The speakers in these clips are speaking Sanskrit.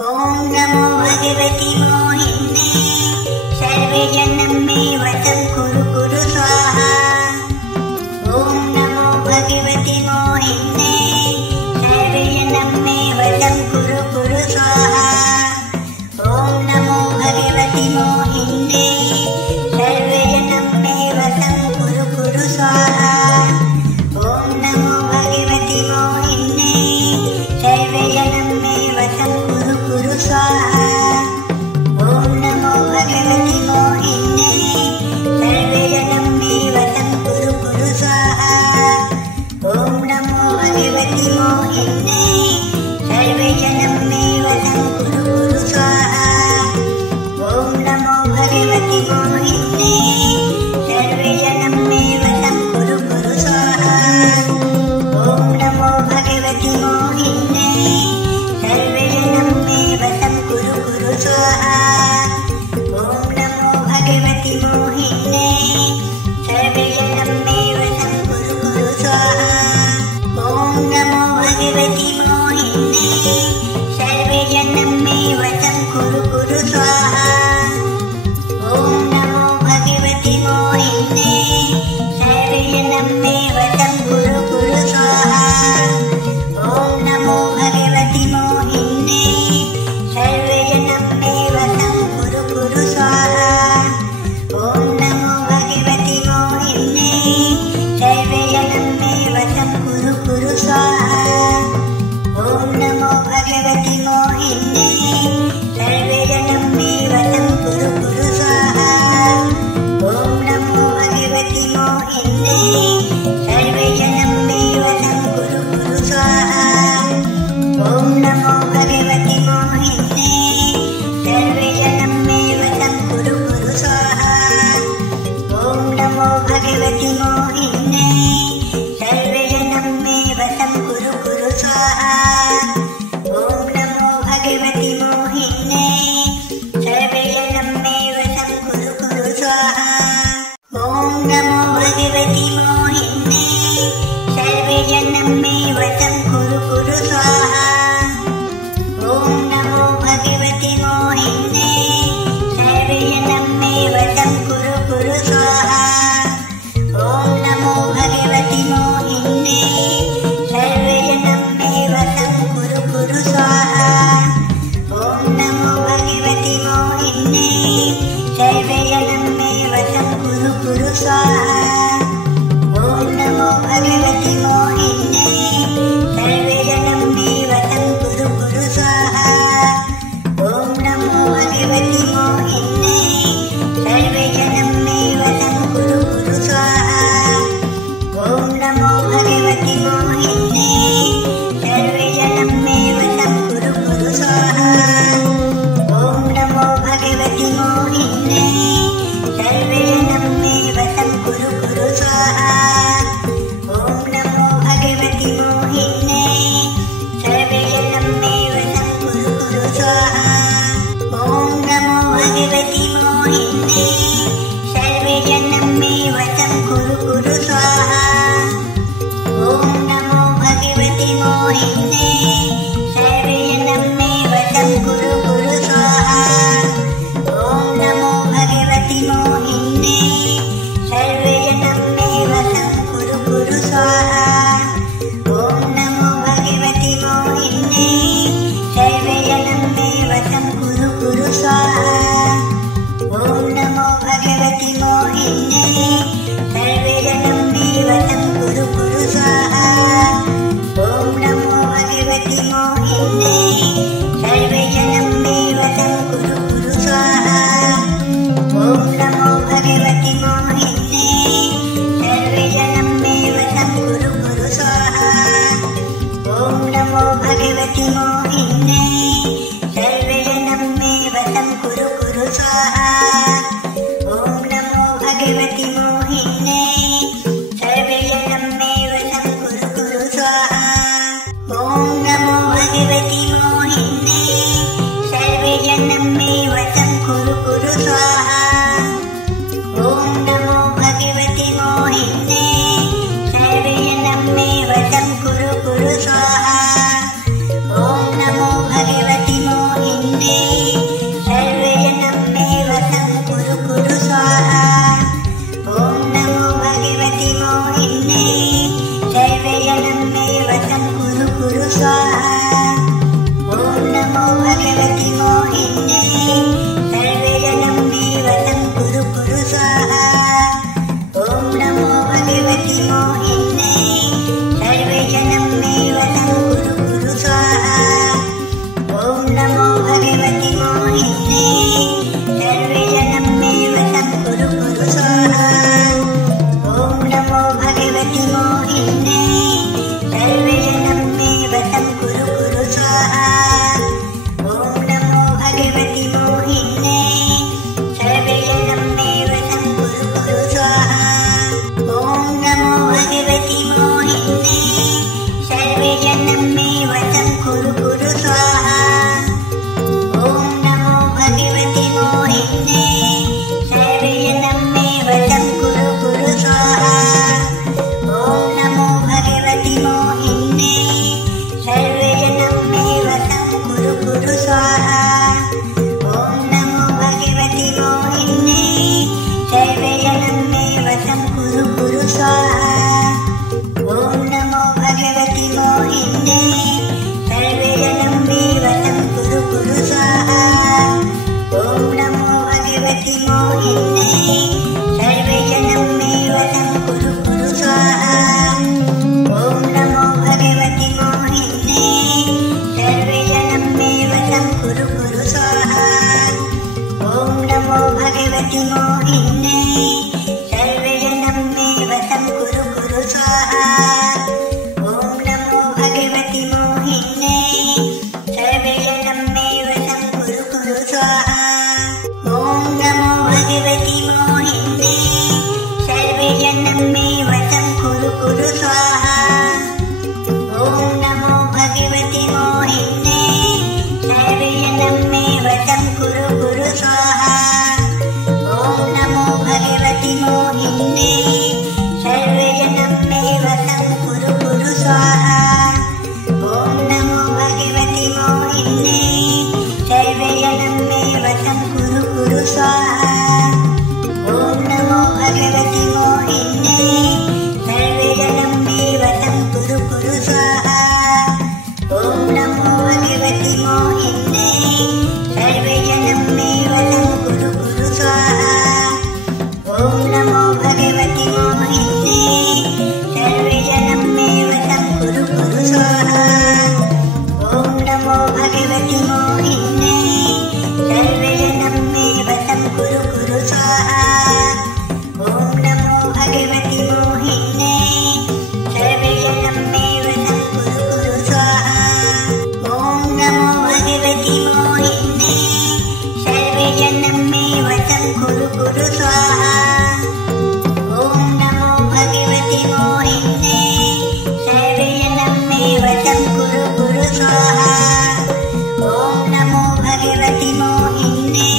ॐ नमो भगवति मोहिन्ये सर्वे जनं मे वशं कुरु कुरु स्वाहा। ॐ नमो भगवति मोहिन्ये सर्वे जनं मे वशं कुरु कुरु स्वाहा। ॐ नमो भगवति मोहिन्ये सर्वे जनं मे वशं कुरु कुरु स्वाहा। ॐ नमो भगवति मोहिन्ये सर्वे जनं मे वशं कुरु कुरु स्वाहा। ॐ नमो भगवति मोहिन्ये सर्वे जनं मे वशं कुरु कुरु स्वाहा। ॐ नमो भगवति मोहिन्ये सर्वे जनं मे वशं कुरु कुरु स्वाहा। ॐ नमो भगवति मोहिन्ये सर्वे जनं मे वशं कुरु कुरु स्वाहा। ॐ नमो भगवति मोहिन्ये सर्वे जनं मे वशं कुरु कुरु स्वाहा। ॐ नमो भगवति मोहिन्ये सर्वे जनं मे वशं कुरु कुरु स्वाहा। ॐ नमो भगवति मोहिन्ये सर्वे जनं मे वशं कुरु कुरु स्वाहा। ॐ नमो भगवति मोहिन्ये सर्वे जनं मे वशं कुरु कुरु स्वाहा। ॐ नमो भगवति मोहिन्ये सर्वे जनं मे वशं कुरु कुरु स्वाहा। ॐ नमो भगवति मोहिन्ये सर्वे जनं मे वशं कुरु कुरु स्वाहा। ॐ नमो भगवति मोहिन्ये सर्वे जनं मे वशं कुरु कुरु स्वाहा। ॐ नमो भगवति मोहिन्ये सर्वे जनं मे वशं कुरु कुरु स्वाहा। ॐ नमो भगवति मोहिन्ये सर्वे जनं मे वशं कुरु कुरु स्वाहा। ॐ नमो भगवति मोहिन्ये सर्वे जनं मे वशं कुरु कुरु स्वाहा। ॐ नमो भगवति नमो भगवति मोहिन्ये सर्वे जनं मे वशं कुरु कुरु स्वाहा। ॐ नमो भगवति मोहिन्ये सर्वे जनं मे वशं कुरु कुरु स्वाहा। ॐ नमो भगवति मोहिन्ये सर्वे जनं मे वशं कुरु कुरु स्वाहा। ॐ नमो भगवति मोहिन्ये सर्वे जनं मे वशं कुरु कुरु स्वाहा। ॐ नमो भगवति मोहिन्ये सर्वे जनं मे वशं कुरु कुरु स्वाहा। ॐ नमो भगवति मोहिन्ये सर्वे जनं मे वशं कुरु कुरु स्वाहा। ॐ नमो भगवति मोहिन्ये सर्वे जनं मे वशं कुरु कुरु स्वाहा। ॐ नमो भगवति मोहिन्ये सर्वे जनं मे वशं कुरु कुरु स्वाहा। ॐ नमो भगवति मोहिन्ये सर्वे जनं मे वशं कुरु कुरु स्वाहा। ॐ नमो भगवति मोहिन्ये सर्वे जनं मे वशं कुरु कुरु स्वाहा। ॐ नमो भगवति मोहिन्ये सर्वे जनं मे वशं कुरु कुरु स्वाहा। ॐ नमो भगवति मोहिन्ये सर्वे जनं मे वशं कुरु कुरु स्वाहा। ॐ नमो भगवति मोहिन्ये सर्वे जनं मे वशं कुरु कुरु स्वाहा। ॐ नमो भगवति मोहिन्ये सर्वे जनं मे वशं कुरु कुरु स्वाहा। ॐ नमो भगवति मोहिन्ये सर्वे जनं मे वशं कुरु कुरु स्वाहा। ॐ नमो भगवति मोहिन्ये सर्वे जनं मे वशं कुरु कुरु स्वाहा। ॐ नमो भगवति मोहिन्ये सर्वे जनं मे वशं कुरु कुरु स्वाहा। ॐ नमो भगवति मोहिन्ये सर्वे जनं मे वशं कुरु कुरु स्वाहा। ॐ नमो भगवति मोहिन्ये सर्वे जनं मे वशं कुरु कुरु स्वाहा। ॐ नमो भगवति मोहिन्ये सर्वे जनं मे वशं कुरु कुरु स्वाहा। ॐ नमो भगवति मोहिन्ये सर्वे जनं मे वशं कुरु कुरु स्वाहा। ॐ नमो भगवति मोहिन्ये सर्वे जनं मे वशं कुरु कुरु स्वाहा। ॐ नमो भगवति मोहिन्ये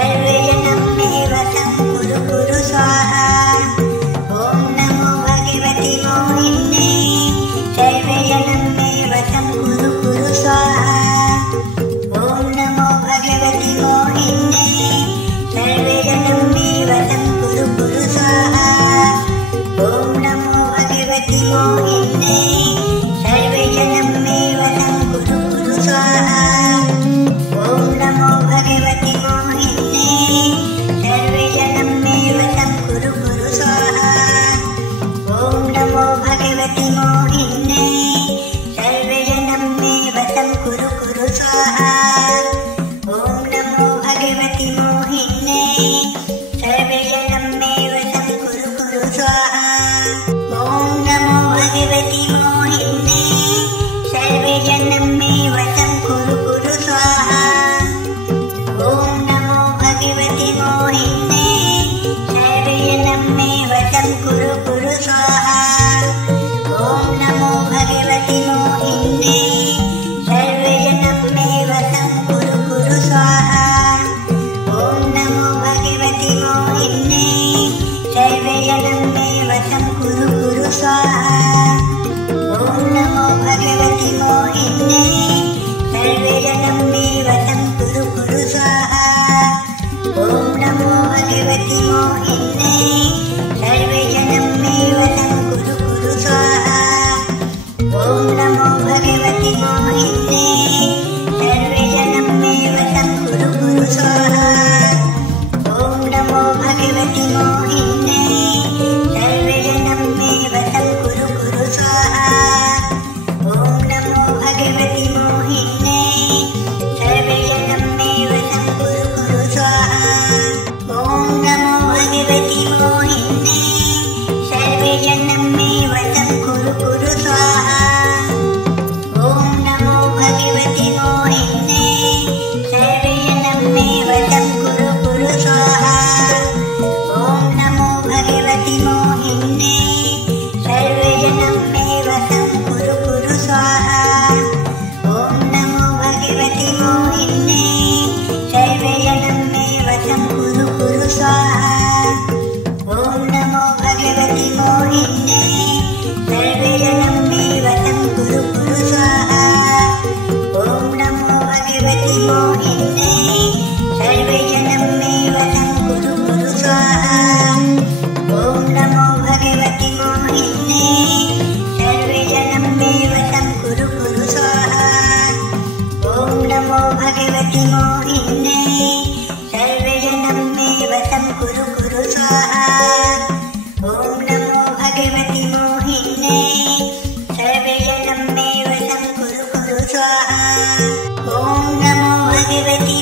सर्वे जनं मे वशं कुरु कुरु स्वाहा। ॐ नमो भगवति मोहिन्ये सर्वे जनं मे वशं कुरु कुरु स्वाहा। ॐ नमो भगवति मोहिन्ये सर्वे जनं मे वशं कुरु कुरु स्वाहा। ॐ नमो भगवति मोहिन्ये सर्वे जनं मे वशं कुरु कुरु स्वाहा। ॐ नमो भगवति मोहिन्ये सर्वे जनं मे वशं कुरु कुरु स्वाहा। ॐ नमो भगवति मोहिन्ये सर्वे जनं मे वशं कुरु कुरु स्वाहा। ॐ नमो भगवति मोहिन्ये सर्वे जनं मे वशं कुरु कुरु स्वाहा। ॐ नमो भगवति मोहिन्ये सर्वे जनं मे वशं कुरु कुरु स्वाहा। ॐ नमो भगवति मोहिन्ये सर्वे जनं मे वशं कुरु कुरु स्वाहा। ॐ नमो भगवति मोहिन्ये सर्वे जनं मे वशं कुरु कुरु स्वाहा। ॐ नमो भगवति मोहिन्ये सर्वे जनं मे वशं भगवति मोहिन्यै सर्वे जनं मे वशं कुरु कुरु स्वाहा। ॐ नमो भगवति मोहिन्यै सर्वे जनं मे वशं कुरु कुरु स्वाहा। ॐ नमो भगवति मोहिन्यै सर्वे जनं मे वशं कुरु कुरु स्वाहा। ॐ नमो भगवति मोहिन्यै सर्वे जनं मे वशं कुरु कुरु स्वाहा। ॐ नमो भगवति